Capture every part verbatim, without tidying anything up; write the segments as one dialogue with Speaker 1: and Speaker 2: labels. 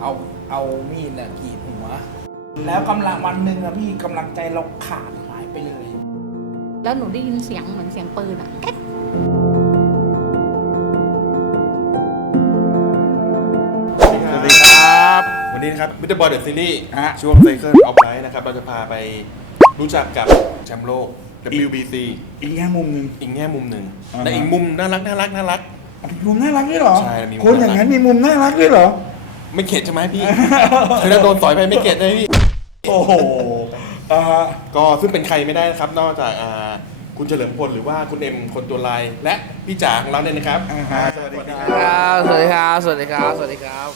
Speaker 1: เอาเอามีดเนี่ยกรีดหัวแล้วกำลังวันหนึ่งอะพี่กำลังใจเราขาดหายไปเลย
Speaker 2: แล้วหนูได้ยินเสียงเหมือนเสียงปืนอะแก๊ก
Speaker 3: สวัสดีครับวันนี้นะครับมิสเตอร์บอยเดอะซีรีส์ช่วงไซเคิลออฟไลท์นะครับเราจะพาไปรู้จักกับแชมป์โลก ดับเบิลยู บี ซี
Speaker 4: อีกแง่มุมหนึ่ง
Speaker 3: อีกแง่มุมหนึ่งแต่อีกมุมน่ารักน่ารักน่ารัก
Speaker 4: มีมุมน่ารักด้วยเหรอ
Speaker 3: ใช่มีมุม
Speaker 4: คนอย่างนั้นมีมุมน่ารักด้วยเหรอ
Speaker 3: ไม่เข็ดใช่ไหมพี่เคยโดนต่อยไปไม่เข็ดเลยพี่
Speaker 4: โอ้โห
Speaker 3: ก็ซึ่งเป็นใครไม่ได้นะครับนอกจากคุณเฉลิมพลหรือว่าคุณเอ็มคนตัวลายและพี่จ๋าของเราเนี่ยนะครับ
Speaker 1: สวัสดีครับสวัสดีครับสวัสดีครับสวัสดีครับ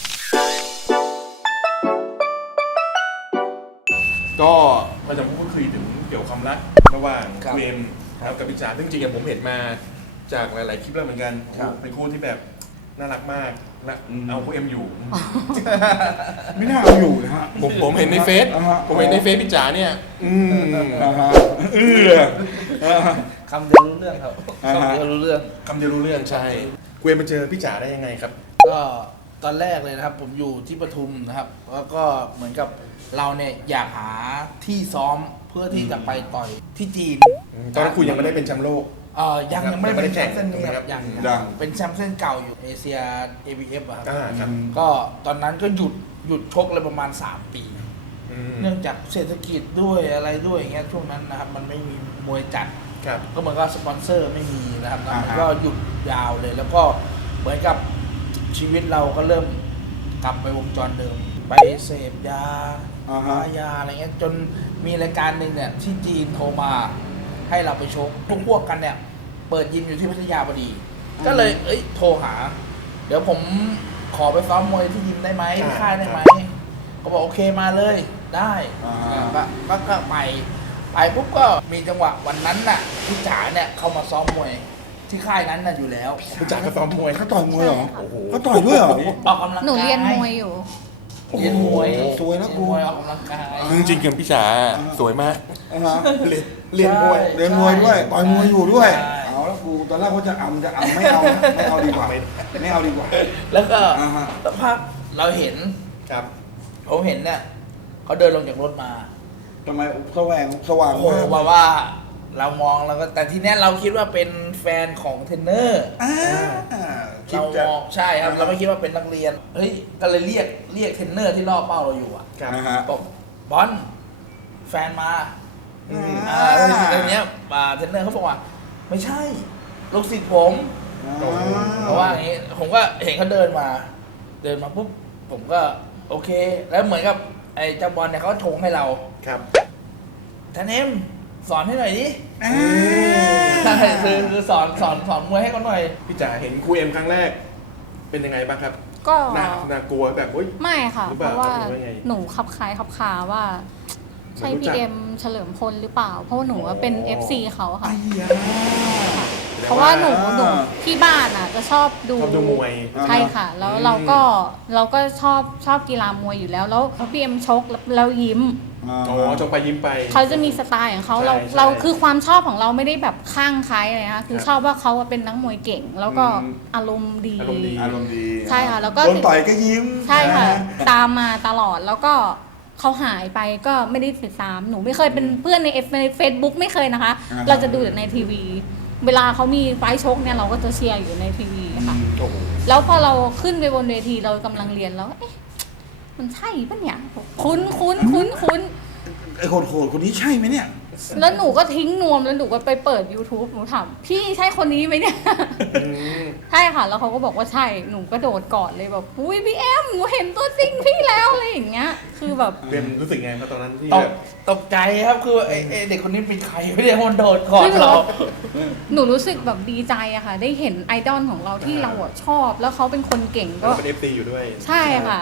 Speaker 3: ก็เราจะพูดคุยถึงเกี่ยวกับความรักระหว่างคุณเอ็มกับพี่จ๋าซึ่งจริงๆผมเห็นมาจากหลายๆคลิปแล้วเหมือนกันเป็นคู่ที่แบบน่ารักมากและเอาคุณเอ็มอยู่
Speaker 4: ไม่น่าเอาอยู่นะฮะ
Speaker 3: ผมผมเห็นในเฟซผมเห็นในเฟซพี่จ๋าเนี่ยอืม
Speaker 4: เออ
Speaker 1: คำเดียวรู้เรื่องครับคำเดียวรู้เรื่อง
Speaker 3: คำเดียวรู้เรื่องใช่คุณเอ็มมาเจอพี่จ๋าได้ยังไงครับ
Speaker 1: ก็ตอนแรกเลยนะครับผมอยู่ที่ปทุมนะครับแล้วก็เหมือนกับเราเนี่ยอยากหาที่ซ้อมเพื่อที่จะไปต่อยที่จีน
Speaker 3: ตอนนั้นคุณยังไม่ได้เป็นแชมป์โลก
Speaker 1: เออยังยังไม่ได้เป็นแชมป์เส้นนี้ครับยัง
Speaker 4: ยัง
Speaker 1: เป็นแชมป์เส้นเก่าอยู่เอเชีย เอ บี เอฟ อะครับ
Speaker 3: ครับ
Speaker 1: ก็ตอนนั้นก็หยุดหยุดชกเลยประมาณสามปีเนื่องจากเศรษฐกิจด้วยอะไรด้วยอย่างเงี้ยช่วงนั้นนะครับมันไม่มีมวยจัดก็เหมือนกับสปอนเซอร์ไม่มีนะครับมันก็หยุดยาวเลยแล้วก็เหมือนกับชีวิตเราก็เริ่มกลับไปวงจรเดิมไปเสพยาหายาอะไรเงี้ยจนมีรายการหนึ่งเนี่ยที่จีนโทรมาให้เราไปชกพวกพวกกันเนี่ยเปิดยิมอยู่ที่พัทยาพอดีก็เลยเอ้ยโทรหาเดี๋ยวผมขอไปซ้อมมวยที่ยิมได้ไหมที่ค่ายได้ไหมก็บอกโอเคมาเลยได้ก็ก็ก็ไปไปปุ๊บก็มีจังหวะวันนั้นน่ะพี่จ๋าเนี่ยเข้ามาซ้อมมวยที่ค่ายนั้นน่ะอยู่แล้ว
Speaker 3: พี่จ๋าก็ซ้อมมวย
Speaker 4: เขาต่อยมวยเหรอเขาต่อยด้วยเหรอ
Speaker 1: ออกกำลังกาย
Speaker 2: หนูเรียนมวยอยู่
Speaker 1: เรียนมวย
Speaker 4: สวยนะกู
Speaker 1: ออกกำลังกาย
Speaker 3: จริงๆกับพี่จ๋าสวยมากเรียนเรียนมวย
Speaker 4: เรียนมวยด้วยต่อยมวยอยู่ด้วยเอาแล้วกูตอนแรกว่าจะเอาจะเอาไม่เอาไม่เอาดีกว่าไม่เอาดีกว่า
Speaker 1: แล้วก็สักพักเราเห็น
Speaker 3: ครับ
Speaker 1: ผมเห็นเนี่ยเขาเดินลงจากรถมา
Speaker 4: ทำไมสว่างสว่าง
Speaker 1: โอ้ว่าว่าเรามองแล้วก็แต่ทีนี้เราคิดว่าเป็นแฟนของเทรนเนอร์เรามองใช่ครับเราไม่คิดว่าเป็นนักเรียนเฮ้ยก็เลยเรียกเรียกเทรนเนอร์ที่ล่อเป้าเราอยู่อ่ะบอกบอลแฟนมาอ่าทีนี้มาเทรนเนอร์เขาบอกว่าไม่ใช่ลูกศิษย์ผมเพราะว่าอย่างนี้ผมก็เห็นเขาเดินมาเดินมาปุ๊บผมก็โอเคแล้วเหมือนกับไอ้เจ้าบอลเนี่ยเขาชงให้เรา
Speaker 3: ครับ
Speaker 1: ท่านเอ็มสอนให้หน่อยดิใช่คือคือสอนสอนสอนมวยให้เขาหน่อย
Speaker 3: พี่จ๋าเห็นครูเอ็มครั้งแรกเป็นยังไงบ้างครับ
Speaker 2: ก็
Speaker 3: น่าน่ากลัวแบบอุ้ย
Speaker 2: ไม่ค่ะเพราะว่าหนูขับคล้ายขับคาว่าใช่พี่เอ็มเฉลิมพลหรือเปล่าเพราะหนูเป็น เอฟ ซี เขาค่ะเพราะว่าหนูหนูที่บ้านอ่ะจะชอบดู
Speaker 3: มวย
Speaker 2: ใช่ค่ะแล้วเราก็เราก็ชอบชอบกีฬามวยอยู่แล้วแล้วพี่เอ็มชกแล้วยิ้ม
Speaker 3: อ๋อชกไปยิ้มไป
Speaker 2: เขาจะมีสไตล์ของเขาเราเราคือความชอบของเราไม่ได้แบบข้างใครเลยนะคะคือชอบว่าเขาเป็นนักมวยเก่งแล้วก็อารมณ์ดี
Speaker 3: อารมณ์ดี
Speaker 4: อารมณ์ดี
Speaker 2: ใช่ค่ะแล้วก็
Speaker 4: โดนต่อยก็ยิ้ม
Speaker 2: ใช่ค่ะตามมาตลอดแล้วก็เขาหายไปก็ไม่ได้ติดตามหนูไม่เคยเป็นเพื่อนในในเฟซบุ๊กไม่เคยนะคะเราจะดูแต่ในทีวีเวลาเขามีไฟชกเนี่ยเราก็จะเชียร์อยู่ในทีวีค่ะแล้วพอเราขึ้นไปบนเวทีเรากำลังเรียนแล้วเอ๊ะมันใช่ปะเนี่ยคุ้นคุ้นคุ้นคุ้น
Speaker 4: ไอ้โหดๆคนนี้ใช่ไหมเนี่ย
Speaker 2: แล้วหนูก็ทิ้งนวมแล้วหนูก็ไปเปิด YouTube หนูถามพี่ใช่คนนี้ไหมเนี่ยใช่ค่ะแล้วเขาก็บอกว่าใช่หนูก็โดดกอดเลยแบบอุ้ยพี่แอมหนูเห็นตัวจริงพี่แล้วอะไรอย่างเงี้ยคือแบบ
Speaker 3: เป็นรู้สึกไงครับตอนนั้นที่
Speaker 1: ตกตกใจครับคือไอ้เด็กคนนี้เป็นใครไม่ได้คนโดดกอดเรา
Speaker 2: หนูรู้สึกแบบดีใจอะค่ะได้เห็นไอดอลของเราที่เราชอบแล้วเขาเป็นคนเก่งก็
Speaker 3: เป็น เอฟ ซี อยู่ด้วย
Speaker 2: ใช่ค่ะ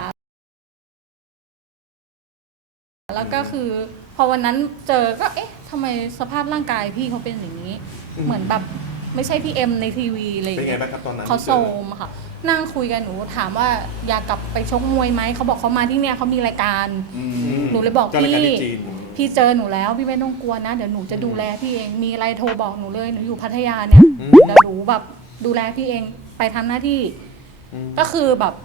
Speaker 2: แล้วก็คือพอวันนั้นเจอก็เอ๊ะทำไมสภาพร่างกายพี่เขาเป็นอย่างนี้เหมือนแบบไม่ใช่พี่เอ็มในทีวีเลย
Speaker 3: เป็นไงบ้างครับตอนนั้น
Speaker 2: เขาโซมค่ะนั่งคุยกันหนูถามว่าอยากกลับไปชกมวยไหมเขาบอกเขามาที่เนี่ยเขามีรายการหนูเลยบอกพี่พี่เจอหนูแล้วพี่ไม่ต้องกลัวนะเดี๋ยวหนูจะดูแลพี่เองมีอะไรโทรบอกหนูเลยหนูอยู่พัทยาเนี่ยเดี๋ยวหนูแบบดูแลพี่เองไปทำหน้าที่ก็คือแบบ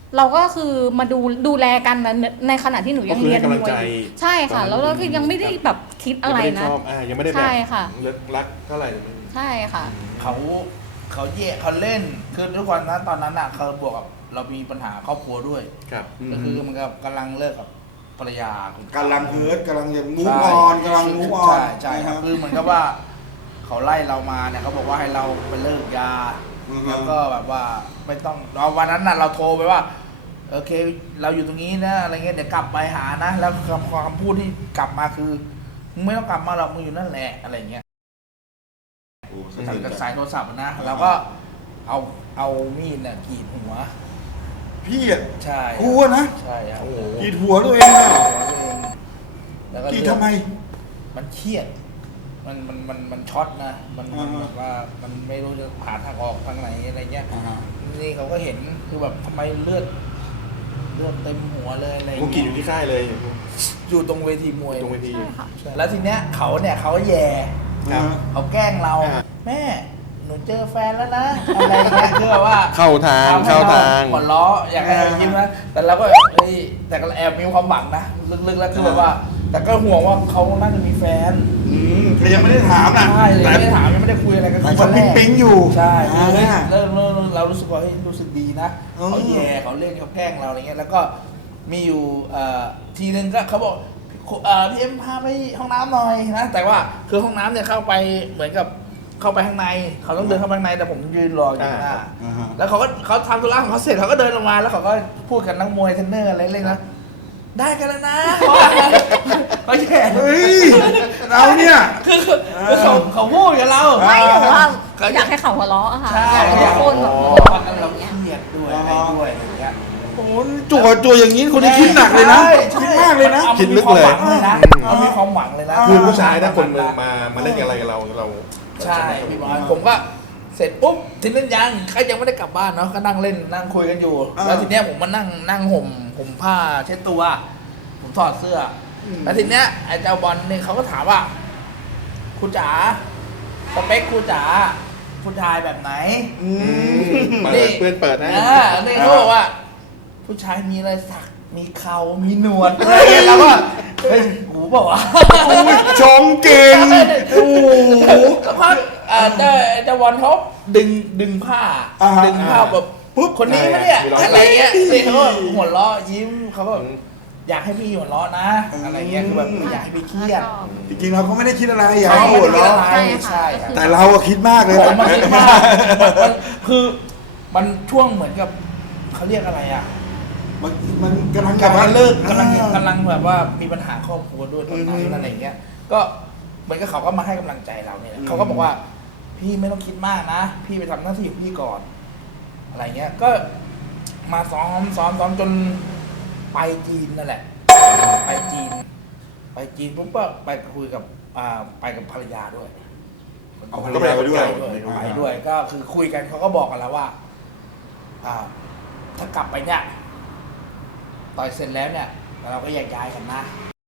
Speaker 2: เราก็คือมาดูดูแลกันนะในขณะที่หนูยังเรียน
Speaker 3: ก็คือให้กำลังใจ
Speaker 2: ใช่ค่ะ แล้วเราคือยังไม่ได้แบบคิดอะไร
Speaker 3: ยังไม่ได้
Speaker 2: นะ
Speaker 3: ชอบอ่ายังไม่ได้แบบ
Speaker 2: ใช่ค่ะ
Speaker 3: เลิกรักเท่าไหร่
Speaker 2: ใช่ค่ะ
Speaker 1: เขาเขาแย่เขาเล่นคือทุกคนนั้นตอนนั้นอ่ะเขาบวกกับเรามีปัญหาครอบครัวด้วย
Speaker 3: ครับ
Speaker 1: ก็คือมันก็กำลังเลิกกับภรรยาคุณ
Speaker 4: กำลังเฮิร์ตกำลังจะมูฟ
Speaker 1: ใช่
Speaker 4: ออนกำลังมูฟออน
Speaker 1: ใช่ใช่ครับคือเหมือนกับว่าเขาไล่เรามาเนี่ยเขาบอกว่าให้เราไปเลิกยา
Speaker 4: อือฮึ
Speaker 1: แล้วก็แบบว่าไม่ต้องเราวันนั้นน่ะเราโทรไปว่าโอเค เราอยู่ตรงนี้นะอะไรเงี้ยเดี๋ยวกลับไปหานะ แล้วคำคำพูดที่กลับมาคือมึงไม่ต้องกลับมาหรอกมึงอยู่นั่นแหละอะไรเงี้ย
Speaker 4: โอ้สะ
Speaker 1: จาก
Speaker 4: เทือน
Speaker 1: จาก
Speaker 4: ใจ
Speaker 1: สายโทรศัพท์อะนะเราก็เอาเอามีดเนี่ยกรีดหัว
Speaker 4: พี่อ่ะ
Speaker 1: ใช่
Speaker 4: กูอะนะ
Speaker 1: ใช่ครับ
Speaker 3: โอ้โห
Speaker 4: กรีดหัวตัวเองอะ
Speaker 1: หัวตัวเองแล้วก็
Speaker 4: กรีด
Speaker 1: เลือ
Speaker 4: ทำไม
Speaker 1: มันเครียด มันมันมันมันช็อตนะ มันมัน
Speaker 4: อ่าฮะ
Speaker 1: แบบว่ามันไม่รู้จะหาทางออกทางไหนอะไรเงี้ย
Speaker 4: อ่าฮะ
Speaker 1: นี่เขาก็เห็นคือแบบทำไมเลือดเลือดเต็มหัวเลยอะไร
Speaker 3: กูกินอยู่ที่ค่ายเลย
Speaker 1: อยู่ตรงเวทีมวย
Speaker 3: ตรงเวที
Speaker 2: ใช่ค่ะ
Speaker 1: ใช่แล้วทีเนี้ยเขาเนี่ยเขาแย่
Speaker 3: ครับ
Speaker 1: เขาแกล้งเรา
Speaker 3: อ่า
Speaker 1: แม่หนูเจอแฟนแล้วนะอะไรเงี้ยคือแบบว่า
Speaker 3: เข้าทาง
Speaker 1: ทำให้
Speaker 3: เข้าทาง
Speaker 1: หัวล้ออยากให้เรายิ้มนะแต่เราก็เฮ้ยแต่ก็แอบมีความหวังนะลึกๆแล้วคือแบบว่า แต่ก็ห่วงว่าเขาน่าจะมีแฟน
Speaker 4: อืมแต่ยังไม่ได้ถามนะ
Speaker 1: ใช่เลย
Speaker 4: แต่
Speaker 1: ไม่ได้ถามยังไม่ได้คุยอะไรกัน
Speaker 4: แต่
Speaker 1: คือ
Speaker 4: เขา
Speaker 1: วันแรก
Speaker 4: ปิ๊งๆอยู่
Speaker 1: ใช่
Speaker 4: อ่า
Speaker 1: เฮ้ย
Speaker 4: เนี่ย
Speaker 1: แล้วเราเรารู้สึกว่าเฮ้ยรู้สึกดีนะ
Speaker 4: อืม
Speaker 1: เขาแย่เขาเล่นเขาแกล้งเราอะไรเงี้ยแล้วก็มีอยู่เอ่อทีนึงก็เขาบอกเอ่อพี่เอ็มพาไปห้องน้ำหน่อยนะแต่ว่าคือห้องน้ำเนี่ยเข้าไปเหมือนกับเข้าไปข้างในเขาต้องเดินเข้าไปข้างในแต่ผมยืนรออยู่ข้างหน้า
Speaker 4: อ่าฮะ
Speaker 1: แล้วเขาก็เขาทำธุระของเขาเสร็จเขาก็เดินลงมาแล้วเขาก็พูดกับนักมวยเทรนเนอร์อะไรเล่นนะได้กันแล้วนะเขาแย่
Speaker 4: เฮ้ยเราเนี่ย
Speaker 1: คือคือคือเขาเขาพูดกับเรา
Speaker 2: ไม่หนูว่า
Speaker 1: เขา
Speaker 2: อยากให้เขาหัวเราะอะค่ะ
Speaker 1: ใช่
Speaker 2: อยากให้ทุกคนแบบหัว
Speaker 1: เพราะ
Speaker 2: เราะ
Speaker 1: ว่า
Speaker 2: อะไร
Speaker 1: เรา
Speaker 2: อย่างเงี้ย
Speaker 1: เครียดด้วยอะไรด้วยอะไรอย่างเงี้ย
Speaker 4: โอ้โหจั่วจั่วอย่างนี้คนนี้คิดหนักเลยนะ
Speaker 1: ใช่
Speaker 4: คิดมากเลยนะ
Speaker 1: อา
Speaker 3: คิดลึกเลย
Speaker 1: อามีความหวังเลยนะ
Speaker 4: อื
Speaker 1: เอามีความหวังเลยนะ
Speaker 3: คือผู้ชายถ้าคนมึงมามาเล่นอะไรกับเราเรา
Speaker 1: ใช่พี่บอลผมก็เสร็จปุ๊บทีนี้ยังใครยังไม่ได้กลับบ้านเนาะก็นั่งเล่นนั่งคุยกันอยู่
Speaker 4: อ่า
Speaker 1: แล้วทีเนี้ยผมมานั่งนั่งห่มห่มผ้าเช็ดตัว ผมถอดเสื้ออแล้วทีเนี้ยไอ้เจ้าบอลเนี่ยเขาก็ถามว่าครูจ๋าสเปคครูจ๋าผู้ชายแบบไหน
Speaker 4: อืม
Speaker 3: เปิดเพื่อนเปิดนะ
Speaker 1: อ่านี่เขาบอกว่า ผู้ชายมีอะไรสัก มีเขามีหนวดอะไรอย่างเงี้ยแล้วก็เฮ้ยหูบอกว่า
Speaker 4: โอ้ยชงเก่งโอ้โห
Speaker 1: สักพักอ่าเจ้าเจ้าบอลเขาดึงดึงผ้า
Speaker 4: อ่าฮะ
Speaker 1: ดึงผ้าแบบปุ๊บคนนี้ไหมเนี่ยอะไรเงี้ยนี่เขาก็หัวเราะยิ้มเขาก็อยากให้พี่หัวเราะนะ อะไรเงี้ยคือแบบไม่อยากให้พี่เครียด
Speaker 4: จริงๆเราก็ไม่ได้คิดอะไรอยาก
Speaker 1: ใช่
Speaker 4: ให้
Speaker 1: ไม่
Speaker 4: หัว
Speaker 1: ได้คิด
Speaker 4: เราะ
Speaker 1: อะไร
Speaker 2: ใช่
Speaker 1: ใช่
Speaker 2: ค่ะ
Speaker 4: แต่เราอะคิดมากเลย
Speaker 1: ผมมาคิดว่ามันคือมันช่วงเหมือนกับเขาเรียกอะไรอ่ะ
Speaker 4: มันมันกำลัง
Speaker 1: กำลังเลิกกำลัง
Speaker 4: อ่าก
Speaker 1: ำลังแบบว่ามีปัญหาครอบครัวด้วยตอนนั้นอะไรเงี้ย ก็เหมือนกับเขาก็มาให้กำลังใจเราเนี่ยเขาก็บอกว่าพี่ไม่ต้องคิดมากนะ พี่ไปทำหน้าที่ของพี่ก่อน อะไรเงี้ย ก็มาซ้อมซ้อมซ้อมจนไปจีนนั่นแหละ ไปจีน ไปจีนปุ๊บก็ไปคุยกับอ่าไปกับภรรยาด้วย
Speaker 4: เอาภรรยาไปด้วย
Speaker 1: ไปด้วยก็คือคุยกันเขาก็บอกกันแล้วว่า อ่า ถ้ากลับไปเนี่ยต่อยเสร็จแล้วเนี่ยเราก็แยกย้ายกันนะ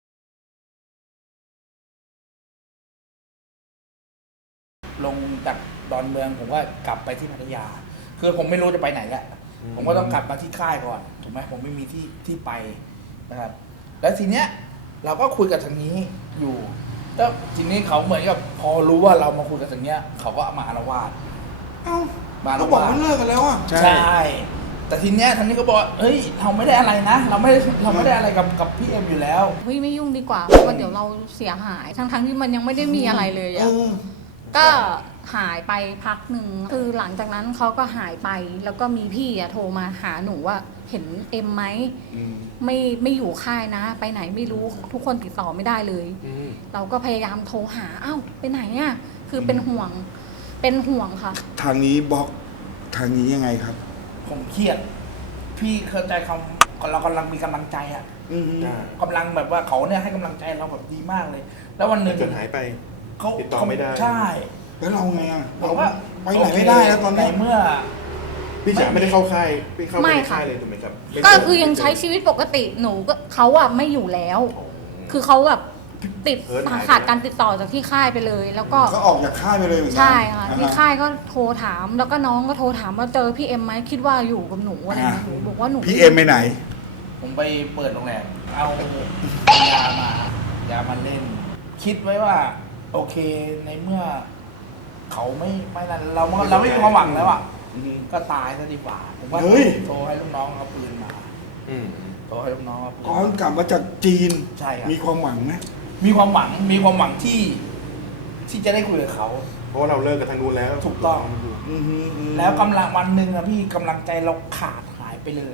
Speaker 1: ลงจากดอนเมืองผมก็กลับไปที่พัทยา คือผมไม่รู้จะไปไหนแหละผมก็ต้องกลับมาที่ค่ายก่อนถูกไหมผมไม่มีที่ที่ไปนะครับ แล้วทีเนี้ย เราก็คุยกับทางนี้อยู่แล้วทีนี้เขาเหมือนกับพอรู้ว่าเรามาคุยกับทางเนี้ยเขาก็มาอาละวาด
Speaker 4: เอ้า
Speaker 1: มาอา
Speaker 4: เขา
Speaker 1: ละ
Speaker 4: บอก
Speaker 1: วาด
Speaker 4: ว่าเลิกกันแล้วอ่ะ
Speaker 1: ใช่ แต่ทีเนี้ยทางนี้ก็บอกว่าเฮ้ย เราไม่ได้อะไรนะ เราไม่ได้เราไม่ได้อะไรกับกับพี่เอ็มอยู่แล้ว
Speaker 2: เฮ้ยไม่ยุ่งดีกว่าเพราะว่าเดี๋ยวเราเสียหายทั้งทั้งๆที่มันยังไม่ได้มีอะไรเลย
Speaker 4: เอ
Speaker 2: อะ
Speaker 4: อ
Speaker 2: ก็หายไปพักหนึ่งคือหลังจากนั้นเขาก็หายไปแล้วก็มีพี่อะโทรมาหาหนูว่าเห็นเอ็มไหม
Speaker 4: อืม
Speaker 2: ไม่ไม่อยู่ค่ายนะ ไปไหนไม่รู้ทุกคนติดต่อไม่ได้เลย
Speaker 3: อืม
Speaker 2: เราก็พยายามโทรหาอ้าวไปไหนอะคือเป็นห่วงเป็นห่วงค่ะ
Speaker 4: ทางนี้บล็อกทางนี้ยังไงครับ
Speaker 1: ผมเครียด พี่เข้าใจคำเรากำลังมีกำลังใจอะ
Speaker 4: อืม
Speaker 3: ได้
Speaker 1: กำลังแบบว่าเขาเนี่ยให้กำลังใจเราแบบดีมากเลย แล้ววันหนึ่ง
Speaker 3: จนหายไป
Speaker 1: เขา
Speaker 3: ติดต่อไม่ได้
Speaker 1: ใช่
Speaker 4: แล้วเราไงอ่ะ
Speaker 1: บอกว่า
Speaker 4: ไปไหนไม่ได้แล้วตอนนี้
Speaker 1: ในเมื่อ
Speaker 3: พี่จ๋าไม่ได้เข้าค่ายไม่เข้า
Speaker 2: ไม่
Speaker 3: ใน
Speaker 2: ค่ะ
Speaker 3: ค่ายเลยถูกไหมครับไม่
Speaker 2: ก็
Speaker 3: เข้า
Speaker 2: คือยังใช้ชีวิตปกติหนูก็เขาอะไม่อยู่แล้ว คือเขาแบบติด
Speaker 3: เอิร์ธหายไป
Speaker 2: ขาดการติดต่อจากที่ค่ายไปเลย แล้วก็
Speaker 4: ก็ออกจากค่ายไปเลยเหมือนกั
Speaker 2: ใช่ค่ะ
Speaker 4: อ่าฮ
Speaker 2: ที่ค่ายก็โทรถาม แล้วก็น้องก็โทรถามว่าเจอพี่เอ็มไหมคิดว่าอยู่กับหนูอะไรอย่างเงี้ยหนูบอกว่าหนู
Speaker 4: พี่เอ็มไปไหน
Speaker 1: ผมไปเปิดโรงแรมเอายามายามาเล่น คิดไว้ว่า โอเคในเมื่อ เขาไม่ไม่นั่นเราเราไม่มีความหวังแล้วอ่ะก็ตายซะดีกว่าผมว่า
Speaker 4: เฮ้ย
Speaker 1: โทรให้ลูกน้องเอาปืนมา
Speaker 3: อืม
Speaker 1: โทรให้ลูกน้องเอาปืน
Speaker 4: ก่อนกลับมาจากจีน
Speaker 1: ใช่ครับ
Speaker 4: มีความหวังไหม
Speaker 1: มีความหวังมีความหวังที่ ที่จะได้คุยกับเขา
Speaker 3: เพราะว่าเราเลิกกับทางนู้นแล้ว
Speaker 1: ถูกต้อง
Speaker 4: อือฮึอืม
Speaker 1: แล้วกำลังวันหนึ่งอะพี่กำลังใจเราขาดหายไปเลย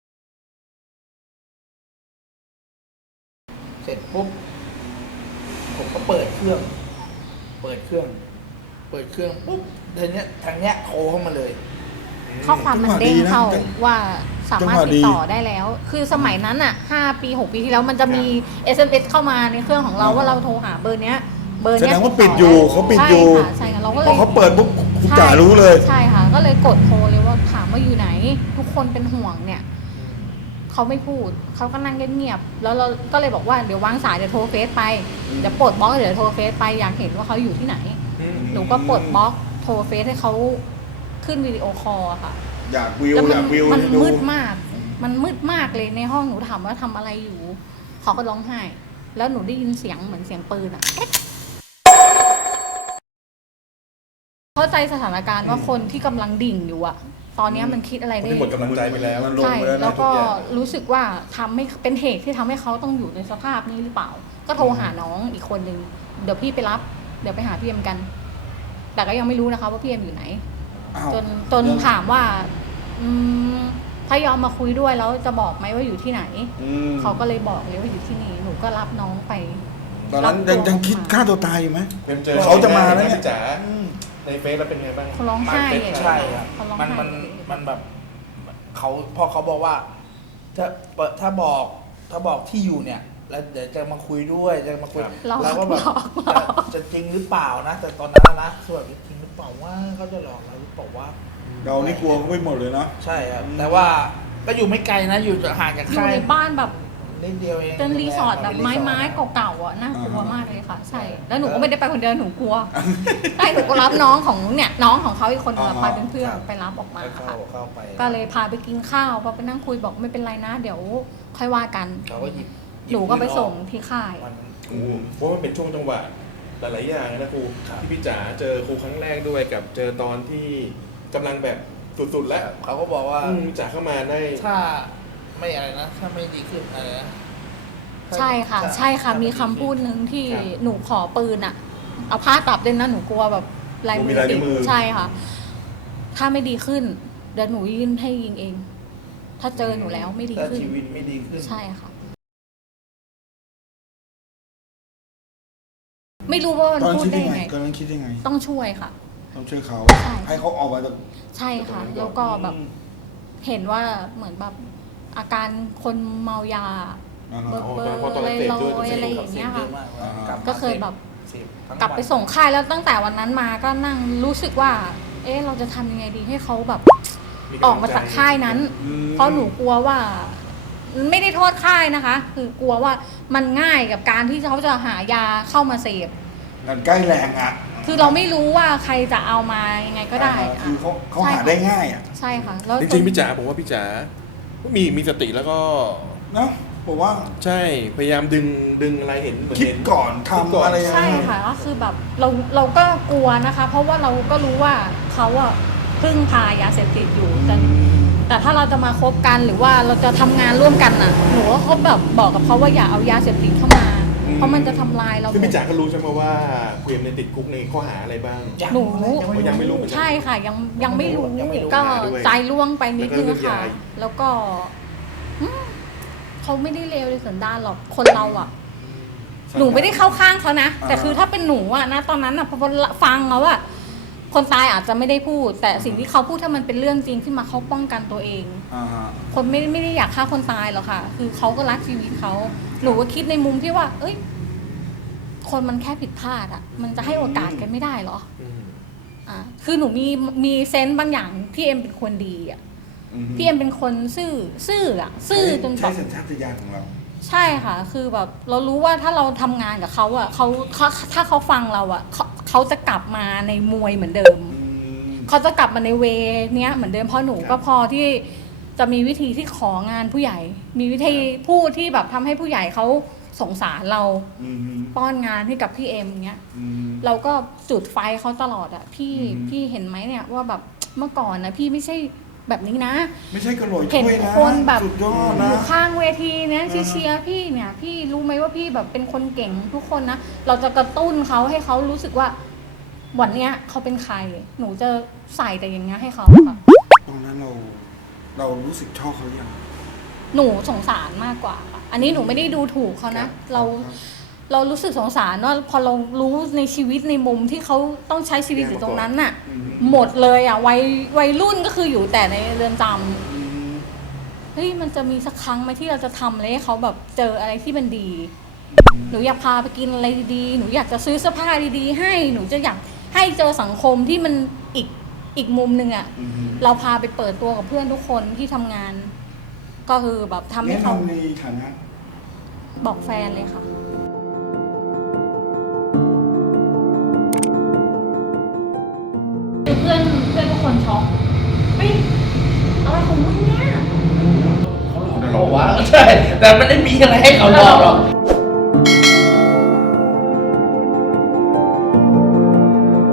Speaker 1: เสร็จปุ๊บผมก็เปิดเครื่อง เปิดเครื่อง เปิดเครื่องปุ๊บทางเนี้ยทางเนี้ยโทรเข้ามาเลย
Speaker 2: ข้อความมันเด้งเข้าว่าสามารถ
Speaker 4: จังหวะดี
Speaker 2: ติดต่อได้แล้ว คือสมัยนั้นอ่ะห้าปีหกปีที่แล้วมันจะมี เอส เอ็ม เอส เข้ามาในเครื่องของเราว่าเราโทรหาเบอร์เนี้ย เบอร์
Speaker 4: แส
Speaker 2: เนี้
Speaker 4: ด
Speaker 2: ย
Speaker 4: งว่าปิดอยู่เขาปิดอยู่
Speaker 2: ใช่ค่ะใช่ค่ะเราก็เล
Speaker 4: พอย เขาเปิดปุ๊บคุณจ๋ารู้เลย
Speaker 2: ใช่ค่ะ ก็เลยกดโทรเลยว่าถามว่าอยู่ไหน ทุกคนเป็นห่วงเนี่ยเขาไม่พูดเขาก็นั่งเงียบๆแล้วเราก็เลยบอกว่าเดี๋ยววางสายเดี๋ยวโทรเฟซไปเดี๋ยวปลดบล็อกเดี๋ยวโทรเฟซไปอยากเห็นว่าเขาอยู่ที่ไหน
Speaker 3: อืม
Speaker 2: หนูก็ปลดบล็อกโทรเฟซให้เขาขึ้นวิดีโอคอลอะค่ะ
Speaker 4: อยากวิว
Speaker 2: แล้ว
Speaker 4: อ
Speaker 2: มั
Speaker 4: ยากวิว
Speaker 2: มัน
Speaker 4: ให้ดู
Speaker 2: มืดมาก มันมืดมากเลยในห้องหนูถามว่าทำอะไรอยู่ เขาก็ร้องไห้ แล้วหนูได้ยินเสียงเหมือนเสียงปืนอะเข้าใจสถานการณ์ว่าคนที่กำลังดิ่งอยู่อะตอนเนี้ยมันคิดอะไร
Speaker 3: คน
Speaker 2: ได้
Speaker 3: ที่หมดกำลังใจไปแล้ว
Speaker 4: มันลง
Speaker 2: ใช่
Speaker 4: ไปแล้ว
Speaker 2: แล้ว
Speaker 4: นะ
Speaker 2: ก็
Speaker 3: ทุกอย่าง
Speaker 2: รู้สึกว่าทำให้เป็นเหตุที่ทำให้เขาต้องอยู่ในสภาพนี้หรือเปล่า ก็โทรหาน้องอีกคนนึงเดี๋ยวพี่ไปรับ เดี๋ยวไปหาพี่เอ็มกัน แต่ก็ยังไม่รู้นะคะว่าพี่เอ็มอยู่ไหน
Speaker 4: อ้าว
Speaker 2: จนจนถามว่า อืมถ้ายอมมาคุยด้วยแล้วจะบอกไหมว่าอยู่ที่ไหน
Speaker 4: อืม
Speaker 2: เขาก็เลยบอกเลยว่าอยู่ที่นี่ หนูก็รับน้องไป
Speaker 4: ตอนนั้นยังยังคิดฆ่าตัวตายอยู่ไหม
Speaker 3: เจอ
Speaker 4: เขาจะมาแล้วเนี่ย
Speaker 3: พี่จ๋าในเฟซแล้วเป็นไงบ้าง
Speaker 2: เขาร้องไห้
Speaker 1: มัน
Speaker 2: เลย
Speaker 1: ใช่ครับ
Speaker 2: เขาร้อง
Speaker 1: มัน
Speaker 2: ไห้
Speaker 1: มันมันแบบเขาพอเขาบอกว่า ถ้าเปิดถ้าบอก ถ้าบอกที่อยู่เนี่ย แล้วเดี๋ยวจะมาคุยด้วยจะมาคุย
Speaker 3: ครับ
Speaker 2: หลอก
Speaker 1: แล้วก็แบบ
Speaker 2: หลอกหล
Speaker 1: จะ
Speaker 2: อก
Speaker 1: จะจริงหรือเปล่านะแต่ตอนนั้นนะส่วนจริงหรือเปล่าว่าเขาจะหลอกเราหรือเปล่าว่า
Speaker 4: เรานี่กลัวเขาไปหมดเลยเนาะ
Speaker 1: ใช่ครับแต่ว่าก็อยู่ไม่ไกลนะอยู่ห่างจาก
Speaker 2: อยู่
Speaker 1: ค่าย
Speaker 2: ในบ้านแบบ
Speaker 1: นิดเดียวเอง
Speaker 2: เป็นรีสอร์ทแบบ
Speaker 1: เป็น
Speaker 2: ไม้
Speaker 1: รีสอร์ท
Speaker 2: ไม้เก่าๆอ่ะน่ากลัวมากเลยค่ะ ใช่ แล้วหนูก็ไม่ได้ไปคนเดียวหนูกลัวใช่หนูก็รับน้องของเนี่ยน้องของเขาอีกคนนึงอะไปเป็นเพื่อนไปรับออกมา
Speaker 1: ก็เข้า
Speaker 2: ค่ะ
Speaker 1: เข้าไป
Speaker 2: ก็เลยพาไปกินข้าวพอไปนั่งคุยบอกไม่เป็นไรนะ เดี๋ยวค่อยว่ากัน
Speaker 1: เขาก็หยิบ
Speaker 2: หนูก็ไปส่งที่ค่าย
Speaker 1: มัน
Speaker 3: ครูเพราะมันเป็นช่วงจังหวะหลายๆอย่างนะครู
Speaker 1: ครับ
Speaker 3: ที่พี่จ๋าเจอครูครั้งแรกด้วยกับเจอตอนที่กำลังแบบสุดๆแล้ว
Speaker 1: เขาก็บอกว่า
Speaker 3: อืมจ๋าเข้ามาได้
Speaker 1: ถ้าไม่อะไรนะ ถ้าไม่ดีขึ้นอะไรนะ
Speaker 2: ใช่ค่ะ ใช่ค่ะ มีคำพูดหนึ่งที่หนูขอปืนอะเอาผ้าตับเล่นนะหนูกลัวแบบลายมื
Speaker 3: มี
Speaker 2: อ
Speaker 3: ลาย
Speaker 2: ติด
Speaker 3: นิ้วมือ
Speaker 2: ใช่ค่ะ ถ้าไม่ดีขึ้น เดี๋ยวหนูยื่นให้ยิงเอง ถ้าเจอหนูแล้วไม่ดี
Speaker 1: ถ้า
Speaker 2: ขึ้น
Speaker 1: ชีวิตไม่ดีขึ้น
Speaker 2: ใช่ค่ะ ไม่รู้ว่ามัน
Speaker 4: ตอนนั้น
Speaker 2: พูด
Speaker 4: คิด
Speaker 2: ได้
Speaker 4: ยัง
Speaker 2: ยัง
Speaker 4: ไง
Speaker 2: ไง
Speaker 4: ตอนนั้นคิดยังไง
Speaker 2: ต้องช่วยค่ะ
Speaker 4: ต้องช่วยเขา
Speaker 2: ใช่
Speaker 4: ให้เขาออกมาจาก
Speaker 2: ใช่ค่ะ แล้วก็แบบเห็นว่าเหมือนแบบอาการคนเมายา
Speaker 4: อ่าฮะ
Speaker 2: เบอร์เบอร์
Speaker 3: เพราะตอน
Speaker 2: ล
Speaker 3: นั้น
Speaker 2: อย
Speaker 3: เสพด้วย
Speaker 2: ๆอะไรอย่างเงี้ยค่ะ
Speaker 4: อ่า
Speaker 2: ก็เคยแบบ
Speaker 1: เสพทั้ง
Speaker 2: กลับไป
Speaker 1: วัน
Speaker 2: ส่งค่ายแล้วตั้งแต่วันนั้นมาก็นั่งรู้สึกว่า เอ๊ะเราจะทำยังไงดีให้เขาแบบ ออกมาจากค่ายนั้น
Speaker 4: อืม
Speaker 2: เพราะหนูกลัวว่า ไม่ได้โทษค่ายนะคะ คือกลัวว่ามันง่ายกับการที่เขาจะหายาเข้ามาเสพ
Speaker 4: เงินใกล้แรงอ่ะ
Speaker 2: คือเราไม่รู้ว่าใครจะเอามายังไงก็ได้
Speaker 4: อ่า
Speaker 2: อ่ะ
Speaker 4: คือเขาเขา
Speaker 2: ใช่
Speaker 4: หาได้ง่ายอ่ะ
Speaker 2: ใช่ค่ะแล้ว
Speaker 3: จริงๆพี่จ๋าผมว่าพี่จ๋าก็มีมีสติแล้วก็
Speaker 4: เนาะผมว่า
Speaker 3: ใช่พยายามดึงดึงอะไรเห็นเหมือน
Speaker 4: คิด
Speaker 3: เห็น
Speaker 4: ก่อน
Speaker 3: คิดก่อน
Speaker 4: ทำอะไรยังไง
Speaker 2: ใช่ค่ะก็คือแบบเราเราก็กลัวนะคะ เพราะว่าเราก็รู้ว่าเขาอะพึ่งพายาเสพติดอยู่แต่แต่ถ้าเราจะมาคบกันหรือว่าเราจะทำงานร่วมกันน่ะหนูก็เขาแบบบอกกับเขาว่าอย่าเอายาเสพติดเข้ามา เพราะมันจะทำลายเราหม
Speaker 3: ซึ่ง
Speaker 2: ด
Speaker 3: พี่จ๋าก็รู้ใช่ไหมว่าคุยในติดคุกในข้อหาอะไรบ้าง
Speaker 1: ยัง
Speaker 2: หนู
Speaker 3: ยังไม่รู้เหมือนกัน
Speaker 2: ใช่ค่ะ ยังยังไม่รู้
Speaker 1: ยังไม่รู้
Speaker 2: ก็
Speaker 3: ด้วย
Speaker 2: ใจล่วงไปนิดนึง
Speaker 3: แล้วก็เรื่อง
Speaker 2: ค่ะ
Speaker 3: ยาย
Speaker 2: แล้วก็อืมเขาไม่ได้เลวเลยสันดานหรอกคนเราอ่ะ หนูไม่ได้เข้าข้างเขานะ แต่คือถ้าเป็นหนูอะนะตอนนั้นอะพอฟังเขาอะคนตายอาจจะไม่ได้พูด แต่สิ่งที่เขาพูดถ้ามันเป็นเรื่องจริงขึ้นมาเขาป้องกันตัวเอง
Speaker 4: อ่าฮะ
Speaker 2: คนไม่ไม่ได้อยากฆ่าคนตายหรอกค่ะ คือเขาก็รักชีวิตเขาหนูก็คิดในมุมที่ว่า เอ้ย คนมันแค่ผิดพลาดอะมันจะให้โอกาสกันไม่ได้เหรอ
Speaker 3: อืม
Speaker 2: อ่ะคือหนูมีมีเซนส์บางอย่างพี่เอ็มเป็นคนดีอะ
Speaker 4: อืม
Speaker 2: พี่เอ็มเป็นคนซื่อซื่ออะซื่อจนแบ
Speaker 4: ใช้
Speaker 2: บ
Speaker 4: สัญชาตญาณของเรา
Speaker 2: ใใช่ค่ะ คือแบบเรารู้ว่าถ้าเราทำงานกับเขาอ่ะเขาเขาถ้าเขาฟังเราอ่ะเขาเขาจะกลับมาในมวยเหมือนเดิม เขาจะกลับมาในเวเนี้ยเหมือนเดิมเพราะหนูก็พอที่จะมีวิธีที่ของานผู้ใหญ่ มีวิธีพูดที่แบบทำให้ผู้ใหญ่เขาสงสารเราป้อนงานให้กับพี่เอ็มเงี้ยเราก็จุดไฟเขาตลอดอะพี่พี่เห็นไหมเนี่ยว่าแบบเมื่อก่อนนะพี่ไม่ใช่แบบนี้นะ
Speaker 4: ไม่ใช่กระโหลก
Speaker 2: เห็น
Speaker 4: ถ้วยนะ
Speaker 2: คนแบบ
Speaker 4: สุดยอด
Speaker 2: อ
Speaker 4: นะ
Speaker 2: ยู่ข้างเวทีเนี้ยเชียร์พี่เนี่ยพี่รู้ไหมว่าพี่แบบเป็นคนเก่งทุกคนนะเราจะกระตุ้นเขาให้เขารู้สึกว่าวันเนี้ยเขาเป็นใครหนูจะใส่แต่อย่างเงี้ยให้เขาค่ะ
Speaker 4: ตอนนั้นเราเรารู้สึกชอบเขายัง
Speaker 2: หนูสงสารมากกว่าค่ะอันนี้หนูไม่ได้ดูถูกเขานะเราเรารู้สึกสงสารว่าพอเรารู้ในชีวิตในมุมที่เขาต้องใช้ชีวิตอยู่ตรงนั้นน่ะหมดเลยอ่ะวัยวัยรุ่นก็คืออยู่แต่ในเรือนจำเฮ้ยมันจะมีสักครั้งไหมที่เราจะทำอะไรให้เขาแบบเจออะไรที่มันดี หนูอยากพาไปกินอะไรดีๆหนูอยากจะซื้อเสื้อผ้าดีๆให้หนูจะอยากให้เจอสังคมที่มันอีกอีกมุมหนึ่งอ่ะเราพาไปเปิดตัวกับเพื่อนทุกคนที่ทำงาน ก็คือแบบทำให้
Speaker 4: แนะ
Speaker 2: เขา
Speaker 4: นำในฐานะ
Speaker 2: บอกแฟนเลยค่ะคือเพื่อนเพื่อนทุกคนช็อกเฮ้ยอะไรของมึงเนี่ย
Speaker 1: เขาหลอกว่าใช่ แต่ไม่ได้มีอะไรให้เขาหลอกหรอก